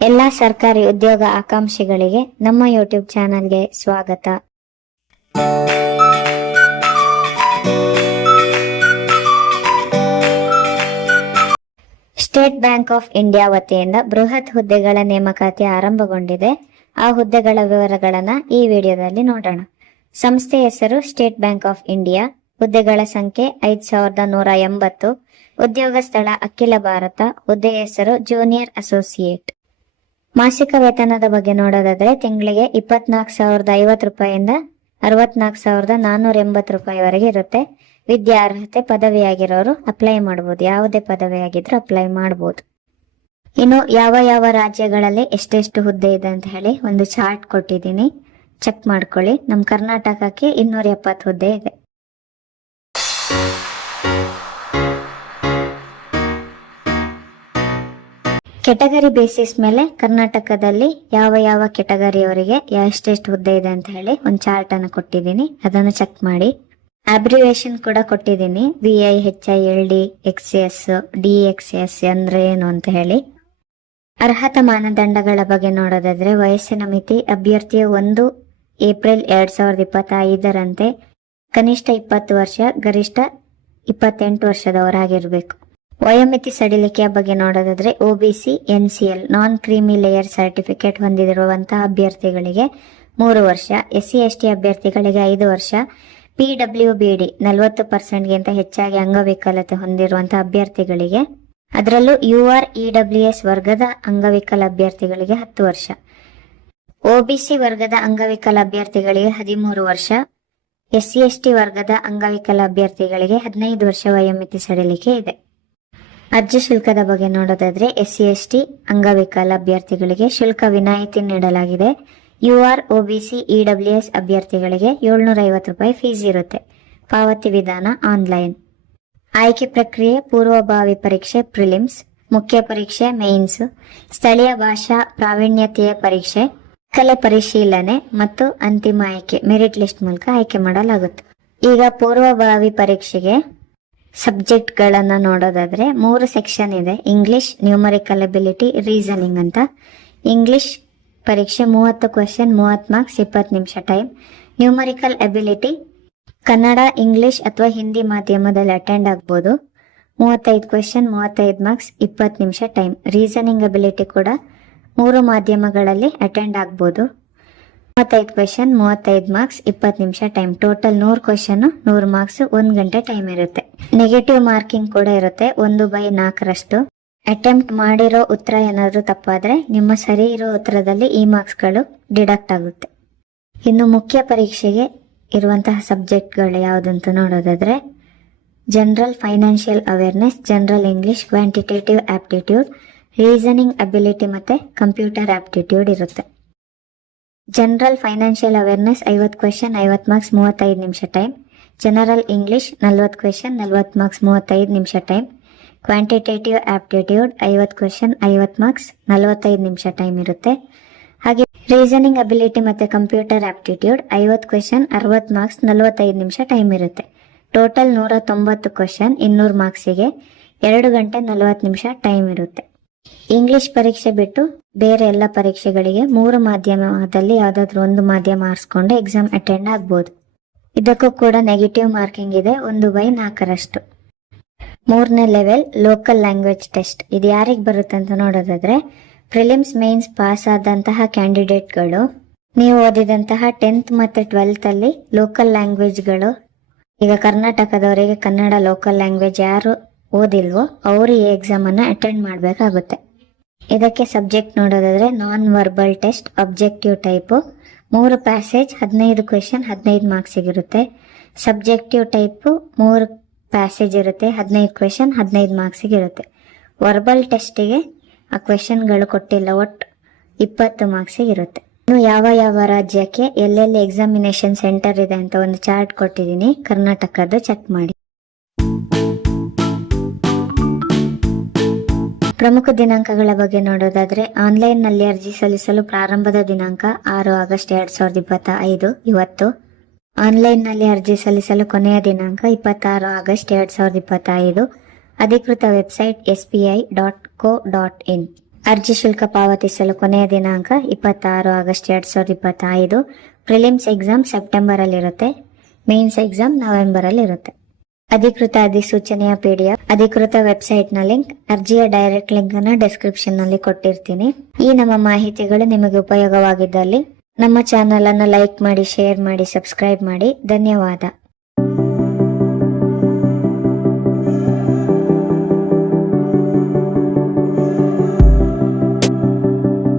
ಎಲ್ಲ ಸರ್ಕಾರಿ ಉದ್ಯೋಗ ಆಕಾಂಕ್ಷಿಗಳಿಗೆ ನಮ್ಮ ಯೂಟ್ಯೂಬ್ ಚಾನಲ್ಗೆ ಸ್ವಾಗತ. ಸ್ಟೇಟ್ ಬ್ಯಾಂಕ್ ಆಫ್ ಇಂಡಿಯಾ ವತಿಯಿಂದ ಬೃಹತ್ ಹುದ್ದೆಗಳ ನೇಮಕಾತಿ ಆರಂಭಗೊಂಡಿದೆ. ಆ ಹುದ್ದೆಗಳ ವಿವರಗಳನ್ನ ಈ ವಿಡಿಯೋದಲ್ಲಿ ನೋಡೋಣ. ಸಂಸ್ಥೆ ಹೆಸರು ಸ್ಟೇಟ್ ಬ್ಯಾಂಕ್ ಆಫ್ ಇಂಡಿಯಾ ಹುದ್ದೆಗಳ ಸಂಖ್ಯೆ ಐದ್ ಸಾವಿರದ ನೂರ ಎಂಬತ್ತು. ಉದ್ಯೋಗ ಸ್ಥಳ ಅಖಿಲ ಭಾರತ. ಹುದ್ದೆ ಹೆಸರು ಜೂನಿಯರ್ ಅಸೋಸಿಯೇಟ್ ಮಾಸಿಕ ವೇತನದ ಬಗ್ಗೆ ನೋಡೋದಾದ್ರೆ ತಿಂಗಳಿಗೆ ಇಪ್ಪತ್ನಾಲ್ಕು ಸಾವಿರದ ಐವತ್ತು ರೂಪಾಯಿಂದ ಅರವತ್ನಾಲ್ಕು ಸಾವಿರದ ನಾನ್ನೂರ ಎಂಬತ್ತು ರೂಪಾಯಿವರೆಗೆ ಇರುತ್ತೆ. ವಿದ್ಯಾರ್ಹತೆ ಪದವಿಯಾಗಿರೋರು ಅಪ್ಲೈ ಮಾಡಬಹುದು ಯಾವುದೇ ಪದವಿಯಾಗಿದ್ರು ಅಪ್ಲೈ ಮಾಡಬಹುದು ಇನ್ನು ಯಾವ ಯಾವ ರಾಜ್ಯಗಳಲ್ಲಿ ಎಷ್ಟೆಷ್ಟು ಹುದ್ದೆ ಇದೆ ಅಂತ ಹೇಳಿ ಒಂದು ಚಾರ್ಟ್ ಕೊಟ್ಟಿದ್ದೀನಿ. ಚೆಕ್ ಮಾಡ್ಕೊಳ್ಳಿ. ನಮ್ಮ ಕರ್ನಾಟಕಕ್ಕೆ ಇನ್ನೂರ ಎಪ್ಪತ್ತು ಹುದ್ದೆ ಇದೆ. ಕೆಟಗರಿ ಬೇಸಿಸ್ ಮೇಲೆ ಕರ್ನಾಟಕದಲ್ಲಿ ಯಾವ ಯಾವ ಕೆಟಗರಿಯವರಿಗೆ ಎಷ್ಟೆಷ್ಟು ಹುದ್ದೆ ಇದೆ ಅಂತ ಹೇಳಿ ಒಂದು ಚಾರ್ಟ್ ಅನ್ನು ಕೊಟ್ಟಿದ್ದೀನಿ. ಅದನ್ನು ಚೆಕ್ ಮಾಡಿ. ಅಬ್ರಿವೇಶನ್ ಕೂಡ ಕೊಟ್ಟಿದ್ದೀನಿ. V I H I L D X S D X S ಅಂದ್ರೆ ಏನು ಅಂತ ಹೇಳಿ. ಅರ್ಹತಾ ಮಾನದಂಡಗಳ ಬಗ್ಗೆ ನೋಡೋದಾದ್ರೆ ವಯಸ್ಸಿನ ಮಿತಿ ಅಭ್ಯರ್ಥಿಯ ಒಂದು ಏಪ್ರಿಲ್ ಎರಡ್ ಸಾವಿರದ ಇಪ್ಪತ್ತೈದರಂತೆ ಕನಿಷ್ಠ ಇಪ್ಪತ್ತು ವರ್ಷ, ಗರಿಷ್ಠ ಇಪ್ಪತ್ತೆಂಟು ವರ್ಷದವರಾಗಿರ್ಬೇಕು. ವಯೋಮಿತಿ ಸಡಿಲಿಕೆಯ ಬಗ್ಗೆ ನೋಡೋದಾದ್ರೆ OBC N C L non creamy layer certificate ಹೊಂದಿರುವಂತಹ ಅಭ್ಯರ್ಥಿಗಳಿಗೆ ಮೂರು ವರ್ಷ ಎಸ್ ಸಿ ಎಸ್ ಟಿ ಅಭ್ಯರ್ಥಿಗಳಿಗೆ ಐದು ವರ್ಷ ಪಿ ಡಬ್ಲ್ಯೂ ಬಿ ಡಿ ನಲವತ್ತು ಪರ್ಸೆಂಟ್ಗಿಂತ ಹೆಚ್ಚಾಗಿ ಅಂಗವಿಕಲತೆ ಹೊಂದಿರುವಂತಹ ಅಭ್ಯರ್ಥಿಗಳಿಗೆ, ಅದರಲ್ಲೂ U R E W S ವರ್ಗದ ಅಂಗವಿಕಲ ಅಭ್ಯರ್ಥಿಗಳಿಗೆ ಹತ್ತು ವರ್ಷ ಒಬಿಸಿ ವರ್ಗದ ಅಂಗವಿಕಲ ಅಭ್ಯರ್ಥಿಗಳಿಗೆ ಹದಿಮೂರು ವರ್ಷ ಎಸ್ ಸಿ ಎಸ್ ಟಿ ವರ್ಗದ ಅಂಗವಿಕಲ ಅಭ್ಯರ್ಥಿಗಳಿಗೆ ಹದಿನೈದು ವರ್ಷ ವಯೋಮಿತಿ ಸಡಿಲಿಕೆ ಇದೆ. ಅರ್ಜಿ ಶುಲ್ಕದ ಬಗ್ಗೆ ನೋಡೋದಾದ್ರೆ ಎಸ್ ಸಿ ಎಸ್ ಟಿ ಅಂಗವಿಕಲ ಅಭ್ಯರ್ಥಿಗಳಿಗೆ ಶುಲ್ಕ ವಿನಾಯಿತಿ ನೀಡಲಾಗಿದೆ. U R OBC E W S ಅಭ್ಯರ್ಥಿಗಳಿಗೆ ಏಳ್ನೂರ ಐವತ್ತು ರೂಪಾಯಿ ಫೀಸ್ ಇರುತ್ತೆ. ಪಾವತಿ ವಿಧಾನ ಆನ್ಲೈನ್. ಆಯ್ಕೆ ಪ್ರಕ್ರಿಯೆ, ಪೂರ್ವಭಾವಿ ಪರೀಕ್ಷೆ, ಪ್ರಿಲಿಮ್ಸ್, ಮುಖ್ಯ ಪರೀಕ್ಷೆ, ಮೇನ್ಸ್, ಸ್ಥಳೀಯ ಭಾಷಾ ಪ್ರಾವೀಣ್ಯತೆಯ ಪರೀಕ್ಷೆ, ಕಲೆ ಪರಿಶೀಲನೆ ಮತ್ತು ಅಂತಿಮ ಆಯ್ಕೆ, ಮೆರಿಟ್ ಲಿಸ್ಟ್ ಮೂಲಕ ಆಯ್ಕೆ ಮಾಡಲಾಗುತ್ತೆ. ಈಗ ಪೂರ್ವಭಾವಿ ಪರೀಕ್ಷೆಗೆ ಸಬ್ಜೆಕ್ಟ್ಗಳನ್ನು ನೋಡೋದಾದ್ರೆ ಮೂರು ಸೆಕ್ಷನ್ ಇದೆ. ಇಂಗ್ಲಿಷ್ ನ್ಯೂಮರಿಕಲ್ ಅಬಿಲಿಟಿ ರೀಸನಿಂಗ್ ಅಂತ. ಇಂಗ್ಲಿಷ್ ಪರೀಕ್ಷೆ ಮೂವತ್ತು ಕ್ವಶನ್ ಮೂವತ್ತು ಮಾರ್ಕ್ಸ್ ಇಪ್ಪತ್ತು ನಿಮಿಷ time numerical ability Kannada English ಅಥವಾ ಹಿಂದಿ ಮಾಧ್ಯಮದಲ್ಲಿ ಅಟೆಂಡ್ ಆಗ್ಬೋದು. ಮೂವತ್ತೈದು ಕ್ವಶನ್ ಮೂವತ್ತೈದು ಮಾರ್ಕ್ಸ್ ಇಪ್ಪತ್ತು ನಿಮಿಷ ಟೈಮ್ ರೀಸನಿಂಗ್ ಅಬಿಲಿಟಿ ಕೂಡ ಮೂರು ಮಾಧ್ಯಮಗಳಲ್ಲಿ ಅಟೆಂಡ್ ಆಗ್ಬೋದು. ಮೂವತ್ತೈದು ಕ್ವೆಶನ್ ಮೂವತ್ತೈದು ಮಾರ್ಕ್ಸ್ ಇಪ್ಪತ್ತು ನಿಮಿಷ ಟೈಮ್ ಟೋಟಲ್ ನೂರು ಕ್ವೆಶನ್ ನೂರು ಮಾರ್ಕ್ಸ್ ಒಂದು ಗಂಟೆ ಟೈಮ್ ಇರುತ್ತೆ. ನೆಗೆಟಿವ್ ಮಾರ್ಕಿಂಗ್ ಕೂಡ ಇರುತ್ತೆ, ಒಂದು ಬೈ ನಾಲ್ಕರಷ್ಟು. ಅಟೆಂಪ್ಟ್ ಮಾಡಿರೋ ಉತ್ತರ ಏನಾದರೂ ತಪ್ಪಾದ್ರೆ, ನಿಮ್ಮ ಸರಿ ಇರೋ ಉತ್ತರದಲ್ಲಿ ಈ ಮಾರ್ಕ್ಸ್ಗಳು ಡಿಡಕ್ಟ್ ಆಗುತ್ತೆ. ಇನ್ನು ಮುಖ್ಯ ಪರೀಕ್ಷೆಗೆ ಇರುವಂತಹ ಸಬ್ಜೆಕ್ಟ್ಗಳು ಯಾವುದಂತ ನೋಡೋದಾದ್ರೆ general financial awareness general English quantitative aptitude reasoning ability ಮತ್ತೆ ಕಂಪ್ಯೂಟರ್ ಆಪ್ಟಿಟ್ಯೂಡ್ ಇರುತ್ತೆ. ಜನರಲ್ ಫೈನಾನ್ಷಿಯಲ್ ಅವೇರ್ನೆಸ್ ಐವತ್ತು ಕ್ವೆಶನ್ ಐವತ್ತು ಮಾರ್ಕ್ಸ್ ಮೂವತ್ತೈದು ನಿಮಿಷ ಟೈಮ್ ಜನರಲ್ ಇಂಗ್ಲಿಷ್ ನಲ್ವತ್ತು ಕ್ವೆಶನ್ ನಲ್ವತ್ತು ಮಾರ್ಕ್ಸ್ ಮೂವತ್ತೈದು ನಿಮಿಷ ಟೈಮ್ ಕ್ವಾಂಟಿಟೇಟಿವ್ ಆಪ್ಟಿಟ್ಯೂಡ್ ಐವತ್ತು ಕ್ವೆಶನ್ ಐವತ್ತು ಮಾರ್ಕ್ಸ್ ನಲವತ್ತೈದು ನಿಮಿಷ ಟೈಮ್ ಇರುತ್ತೆ. ಹಾಗೆ ರೀಸನಿಂಗ್ ಅಬಿಲಿಟಿ ಮತ್ತು ಕಂಪ್ಯೂಟರ್ ಆಪ್ಟಿಟ್ಯೂಡ್ ಐವತ್ತು ಕ್ವೆಶನ್ ಅರವತ್ತು ಮಾರ್ಕ್ಸ್ ನಲವತ್ತೈದು ನಿಮಿಷ ಟೈಮ್ ಇರುತ್ತೆ. ಟೋಟಲ್ ನೂರ ತೊಂಬತ್ತು ಕ್ವೆಶನ್ ಇನ್ನೂರು ಮಾರ್ಕ್ಸಿಗೆ ಎರಡು ಗಂಟೆ ನಲವತ್ತು ನಿಮಿಷ ಟೈಮ್ ಇರುತ್ತೆ. ಇಂಗ್ಲಿಷ್ ಪರೀಕ್ಷೆ ಬಿಟ್ಟು ಬೇರೆ ಎಲ್ಲ ಪರೀಕ್ಷೆಗಳಿಗೆ ಮೂರು ಮಾಧ್ಯಮದಲ್ಲಿ ಯಾವ್ದಾದ್ರು ಒಂದು ಮಾಧ್ಯಮ ಆರಿಸ್ಕೊಂಡು ಎಕ್ಸಾಮ್ ಅಟೆಂಡ್ ಆಗ್ಬೋದು. ಇದಕ್ಕೂ ಕೂಡ ನೆಗೆಟಿವ್ ಮಾರ್ಕಿಂಗ್ ಇದೆ, ಒಂದು ಬೈ ನಾಲ್ಕರಷ್ಟು. ಮೂರನೇ ಲೆವೆಲ್ ಲೋಕಲ್ ಲ್ಯಾಂಗ್ವೇಜ್ ಟೆಸ್ಟ್ ಇದು ಯಾರಿಗೆ ಬರುತ್ತೆ ಅಂತ ನೋಡೋದಾದ್ರೆ ಪ್ರಿಲಿಮ್ಸ್ ಮೇನ್ಸ್ ಪಾಸ್ ಆದಂತಹ ಕ್ಯಾಂಡಿಡೇಟ್ಗಳು ನೀವು ಓದಿದಂತಹ ಟೆಂತ್ ಮತ್ತೆ ಟ್ವೆಲ್ತ್ ಅಲ್ಲಿ ಲೋಕಲ್ ಲ್ಯಾಂಗ್ವೇಜ್ಗಳು ಈಗ ಕರ್ನಾಟಕದವರಿಗೆ ಕನ್ನಡ ಲೋಕಲ್ ಲ್ಯಾಂಗ್ವೇಜ್ ಯಾರು ಓದಿಲ್ವೋ, ಅವರು ಈ ಎಕ್ಸಾಮನ್ನು ಅಟೆಂಡ್ ಮಾಡಬೇಕಾಗುತ್ತೆ. ಇದಕ್ಕೆ ಸಬ್ಜೆಕ್ಟ್ ನೋಡೋದಾದ್ರೆ non verbal test objective type ಮೂರು ಪ್ಯಾಸೇಜ್ ಹದಿನೈದು ಕ್ವೆಶನ್ ಹದಿನೈದು ಮಾರ್ಕ್ಸಿಗಿರುತ್ತೆ ಸಬ್ಜೆಕ್ಟಿವ್ ಟೈಪು ಮೂರು ಪ್ಯಾಸೇಜ್ ಇರುತ್ತೆ, ಹದಿನೈದು ಕ್ವೆಶನ್ ಹದಿನೈದು ಮಾರ್ಕ್ಸಿಗಿರುತ್ತೆ ವರ್ಬಲ್ ಟೆಸ್ಟಿಗೆ ಆ ಕ್ವೆಶನ್ಗಳು ಕೊಟ್ಟಿಲ್ಲ, ಒಟ್ಟು ಇಪ್ಪತ್ತು ಮಾರ್ಕ್ಸ್ ಇರುತ್ತೆ. ಇನ್ನು ಯಾವ ಯಾವ ರಾಜ್ಯಕ್ಕೆ ಎಲ್ಲೆಲ್ಲಿ ಎಕ್ಸಾಮಿನೇಷನ್ ಸೆಂಟರ್ ಇದೆ ಅಂತ ಒಂದು ಚಾರ್ಟ್ ಕೊಟ್ಟಿದ್ದೀನಿ. ಕರ್ನಾಟಕದ್ದು ಚೆಕ್ ಮಾಡಿ. ಪ್ರಮುಖ ದಿನಾಂಕಗಳ ಬಗ್ಗೆ ನೋಡೋದಾದ್ರೆ ಆನ್ಲೈನ್ನಲ್ಲಿ ಅರ್ಜಿ ಸಲ್ಲಿಸಲು ಪ್ರಾರಂಭದ ದಿನಾಂಕ ಆರು ಆಗಸ್ಟ್ ಎರಡ್ ಸಾವಿರದ ಇಪ್ಪತ್ತ ಐದು ಇವತ್ತು. ಆನ್ಲೈನ್ನಲ್ಲಿ ಅರ್ಜಿ ಸಲ್ಲಿಸಲು ಕೊನೆಯ ದಿನಾಂಕ ಇಪ್ಪತ್ತಾರು ಆಗಸ್ಟ್ ಎರಡ್ ಸಾವಿರದ ಇಪ್ಪತ್ತ ಐದು ಅಧಿಕೃತ website S P I dot co dot in. ಅರ್ಜಿ ಶುಲ್ಕ ಪಾವತಿಸಲು ಕೊನೆಯ ದಿನಾಂಕ ಇಪ್ಪತ್ತಾರು ಆಗಸ್ಟ್ ಎರಡ್ ಸಾವಿರದ ಇಪ್ಪತ್ತ ಐದು ಪ್ರಿಲಿಮ್ಸ್ ಎಕ್ಸಾಮ್ ಸೆಪ್ಟೆಂಬರ್ ಅಲ್ಲಿ ಇರುತ್ತೆ ಮೇನ್ಸ್ ಎಕ್ಸಾಮ್ ನವೆಂಬರ್ ಇರುತ್ತೆ ಅಧಿಕೃತ ಅಧಿಸೂಚನೆಯ ಪಿಡಿಎಫ್ ಅಧಿಕೃತ ವೆಬ್ಸೈಟ್ನ ಲಿಂಕ್ ಅರ್ಜಿಯ ಡೈರೆಕ್ಟ್ ಲಿಂಕ್ ಅನ್ನ ಡಿಸ್ಕ್ರಿಪ್ಷನ್ನಲ್ಲಿ ಕೊಟ್ಟಿರ್ತೀನಿ. ಈ ನಮ್ಮ ಮಾಹಿತಿಗಳು ನಿಮಗೆ ಉಪಯೋಗವಾಗಿದ್ದಲ್ಲಿ ನಮ್ಮ ಚಾನೆಲ್ ಅನ್ನು ಲೈಕ್ ಮಾಡಿ ಶೇರ್ ಮಾಡಿ ಸಬ್ಸ್ಕ್ರೈಬ್ ಮಾಡಿ. ಧನ್ಯವಾದ.